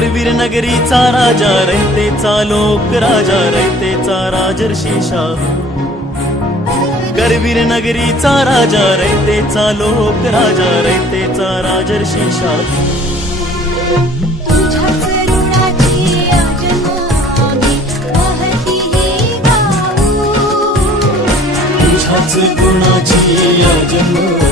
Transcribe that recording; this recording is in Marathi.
करवीर नगरीचा राजा रयतेचा लोक राजा रयतेचा राजर्षीशा करवीर नगरीचा राजा रयतेचा लोक राजा रयतेचा राजर्षीशा तुझ्याच ऋणाची तुझ्याच गुणाची या जन्म